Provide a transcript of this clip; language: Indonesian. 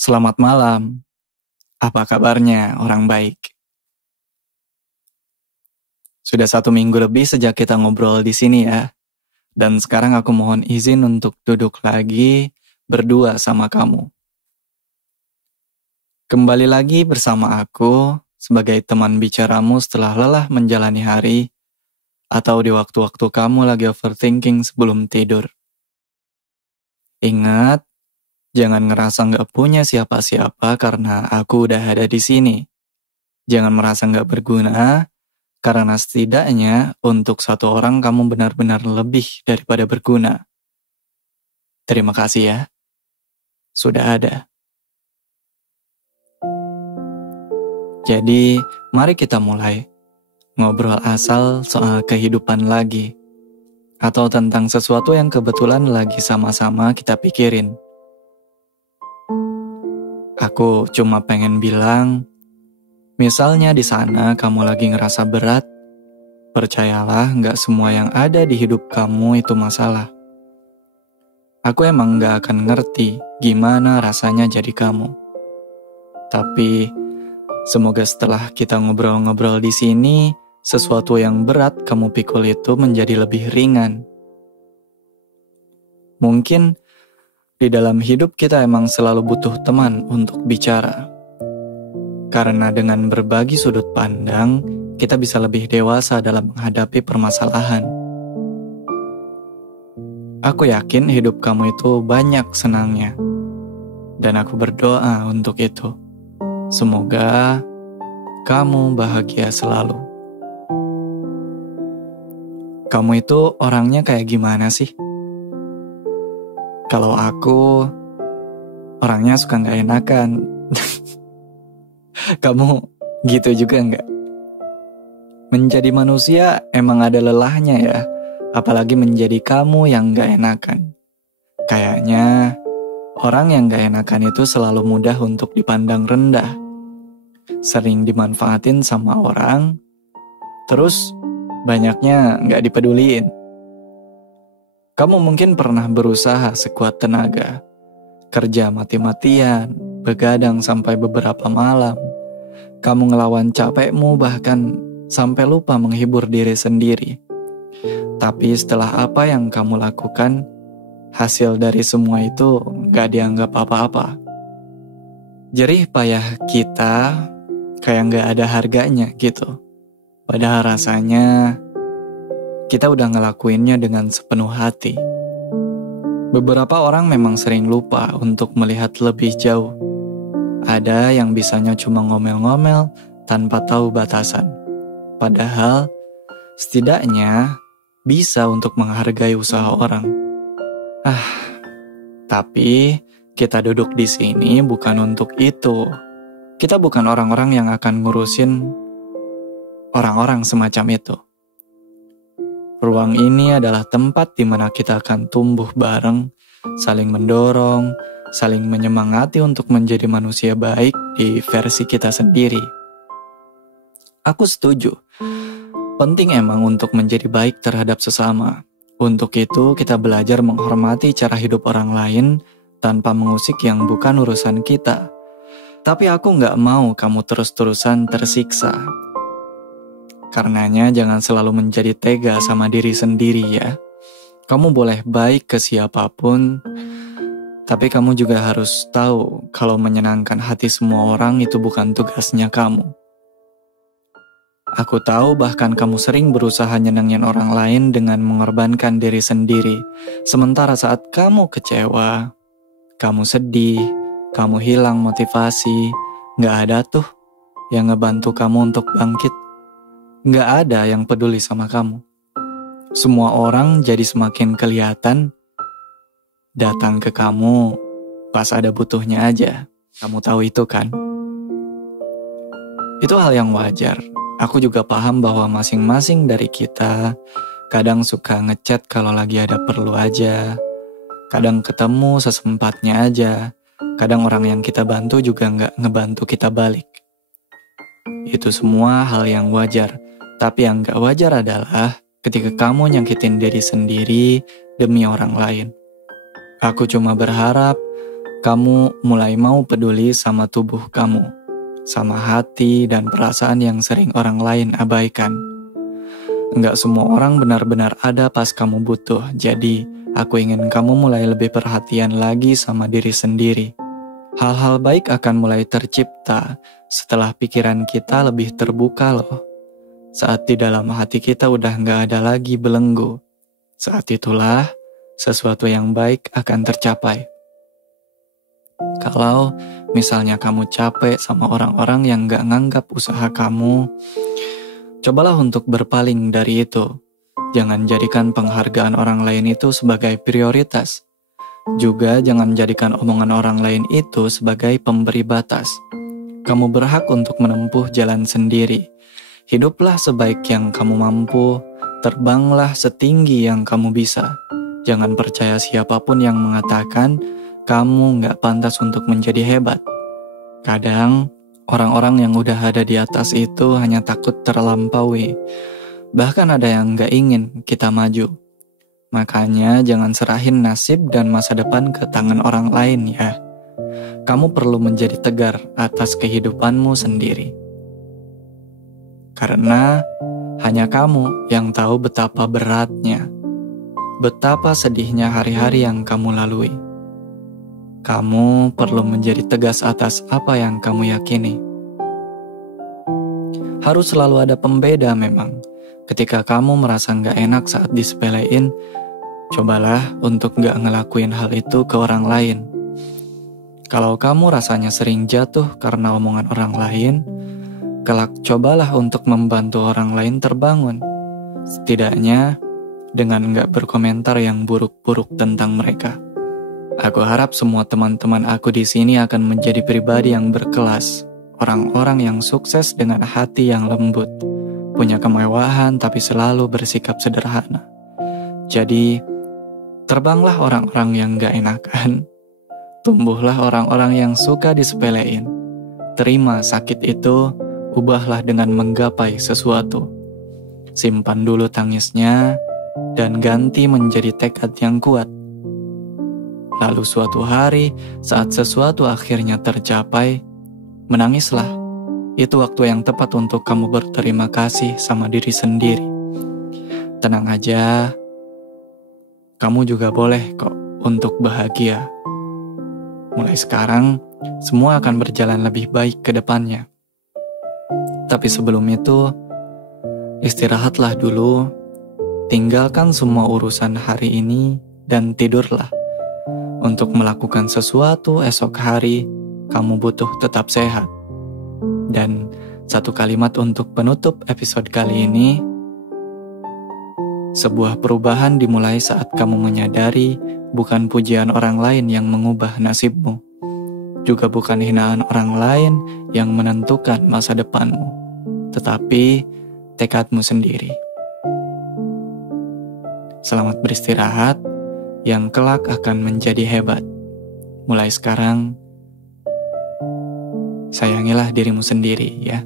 Selamat malam. Apa kabarnya orang baik? Sudah 1 minggu lebih sejak kita ngobrol di sini ya. Dan sekarang aku mohon izin untuk duduk lagi berdua sama kamu. Kembali lagi bersama aku sebagai teman bicaramu setelah lelah menjalani hari atau di waktu-waktu kamu lagi overthinking sebelum tidur. Ingat, jangan ngerasa gak punya siapa-siapa karena aku udah ada di sini. Jangan merasa gak berguna, karena setidaknya untuk satu orang kamu benar-benar lebih daripada berguna. Terima kasih ya, sudah ada. Jadi, mari kita mulai ngobrol asal soal kehidupan lagi, atau tentang sesuatu yang kebetulan lagi sama-sama kita pikirin. Aku cuma pengen bilang, misalnya di sana kamu lagi ngerasa berat, percayalah gak semua yang ada di hidup kamu itu masalah. Aku emang gak akan ngerti gimana rasanya jadi kamu. Tapi semoga setelah kita ngobrol-ngobrol di sini, sesuatu yang berat kamu pikul itu menjadi lebih ringan. Mungkin di dalam hidup kita emang selalu butuh teman untuk bicara. Karena dengan berbagi sudut pandang, kita bisa lebih dewasa dalam menghadapi permasalahan. Aku yakin hidup kamu itu banyak senangnya. Dan aku berdoa untuk itu. Semoga kamu bahagia selalu. Kamu itu orangnya kayak gimana sih? Kalau aku, orangnya suka gak enakan. Kamu gitu juga gak? Menjadi manusia emang ada lelahnya ya. Apalagi menjadi kamu yang gak enakan. Kayaknya orang yang gak enakan itu selalu mudah untuk dipandang rendah. Sering dimanfaatin sama orang, terus banyaknya gak dipeduliin. Kamu mungkin pernah berusaha sekuat tenaga, kerja mati-matian, begadang sampai beberapa malam. Kamu ngelawan capekmu bahkan sampai lupa menghibur diri sendiri. Tapi setelah apa yang kamu lakukan, hasil dari semua itu gak dianggap apa-apa. Jerih payah kita kayak gak ada harganya gitu. Padahal rasanya kita udah ngelakuinnya dengan sepenuh hati. Beberapa orang memang sering lupa untuk melihat lebih jauh. Ada yang bisanya cuma ngomel-ngomel tanpa tahu batasan. Padahal setidaknya bisa untuk menghargai usaha orang. Tapi kita duduk di sini bukan untuk itu. Kita bukan orang-orang yang akan ngurusin orang-orang semacam itu. Ruang ini adalah tempat di mana kita akan tumbuh bareng, saling mendorong, saling menyemangati untuk menjadi manusia baik di versi kita sendiri. Aku setuju. Penting emang untuk menjadi baik terhadap sesama. Untuk itu kita belajar menghormati cara hidup orang lain tanpa mengusik yang bukan urusan kita. Tapi aku gak mau kamu terus-terusan tersiksa. Karenanya jangan selalu menjadi tega sama diri sendiri ya. Kamu boleh baik ke siapapun, tapi kamu juga harus tahu kalau menyenangkan hati semua orang itu bukan tugasnya kamu. Aku tahu bahkan kamu sering berusaha nyenengin orang lain dengan mengorbankan diri sendiri. Sementara saat kamu kecewa, kamu sedih, kamu hilang motivasi, gak ada tuh yang ngebantu kamu untuk bangkit. Gak ada yang peduli sama kamu. Semua orang jadi semakin kelihatan datang ke kamu pas ada butuhnya aja. Kamu tahu itu kan? Itu hal yang wajar. Aku juga paham bahwa masing-masing dari kita kadang suka ngechat kalau lagi ada perlu aja. Kadang ketemu sesempatnya aja. Kadang orang yang kita bantu juga gak ngebantu kita balik. Itu semua hal yang wajar. Tapi yang gak wajar adalah ketika kamu nyakitin diri sendiri demi orang lain. Aku cuma berharap kamu mulai mau peduli sama tubuh kamu, sama hati dan perasaan yang sering orang lain abaikan. Enggak semua orang benar-benar ada pas kamu butuh, jadi aku ingin kamu mulai lebih perhatian lagi sama diri sendiri. Hal-hal baik akan mulai tercipta setelah pikiran kita lebih terbuka loh. Saat di dalam hati kita udah enggak ada lagi belenggu, saat itulah sesuatu yang baik akan tercapai. Kalau misalnya kamu capek sama orang-orang yang gak nganggap usaha kamu, cobalah untuk berpaling dari itu. Jangan jadikan penghargaan orang lain itu sebagai prioritas. Juga jangan jadikan omongan orang lain itu sebagai pemberi batas. Kamu berhak untuk menempuh jalan sendiri. Hiduplah sebaik yang kamu mampu, terbanglah setinggi yang kamu bisa. Jangan percaya siapapun yang mengatakan kamu gak pantas untuk menjadi hebat. Kadang, orang-orang yang udah ada di atas itu hanya takut terlampaui. Bahkan ada yang gak ingin kita maju. Makanya jangan serahin nasib dan masa depan ke tangan orang lain ya. Kamu perlu menjadi tegar atas kehidupanmu sendiri. Karena hanya kamu yang tahu betapa beratnya, betapa sedihnya hari-hari yang kamu lalui. Kamu perlu menjadi tegas atas apa yang kamu yakini. Harus selalu ada pembeda memang. Ketika kamu merasa gak enak saat disepelein, cobalah untuk gak ngelakuin hal itu ke orang lain. Kalau kamu rasanya sering jatuh karena omongan orang lain, kelak cobalah untuk membantu orang lain terbangun. Setidaknya dengan gak berkomentar yang buruk-buruk tentang mereka. Aku harap semua teman-teman aku di sini akan menjadi pribadi yang berkelas, orang-orang yang sukses dengan hati yang lembut, punya kemewahan tapi selalu bersikap sederhana. Jadi, terbanglah orang-orang yang gak enakan, tumbuhlah orang-orang yang suka disepelein. Terima sakit itu, ubahlah dengan menggapai sesuatu. Simpan dulu tangisnya, dan ganti menjadi tekad yang kuat. Lalu suatu hari, saat sesuatu akhirnya tercapai, menangislah. Itu waktu yang tepat untuk kamu berterima kasih sama diri sendiri. Tenang aja, kamu juga boleh kok untuk bahagia. Mulai sekarang, semua akan berjalan lebih baik ke depannya. Tapi sebelum itu, istirahatlah dulu. Tinggalkan semua urusan hari ini dan tidurlah. Untuk melakukan sesuatu esok hari, kamu butuh tetap sehat. Dan satu kalimat untuk penutup episode kali ini, sebuah perubahan dimulai saat kamu menyadari bukan pujian orang lain yang mengubah nasibmu, juga bukan hinaan orang lain yang menentukan masa depanmu, tetapi tekadmu sendiri. Selamat beristirahat, yang kelak akan menjadi hebat. Mulai sekarang, sayangilah dirimu sendiri ya.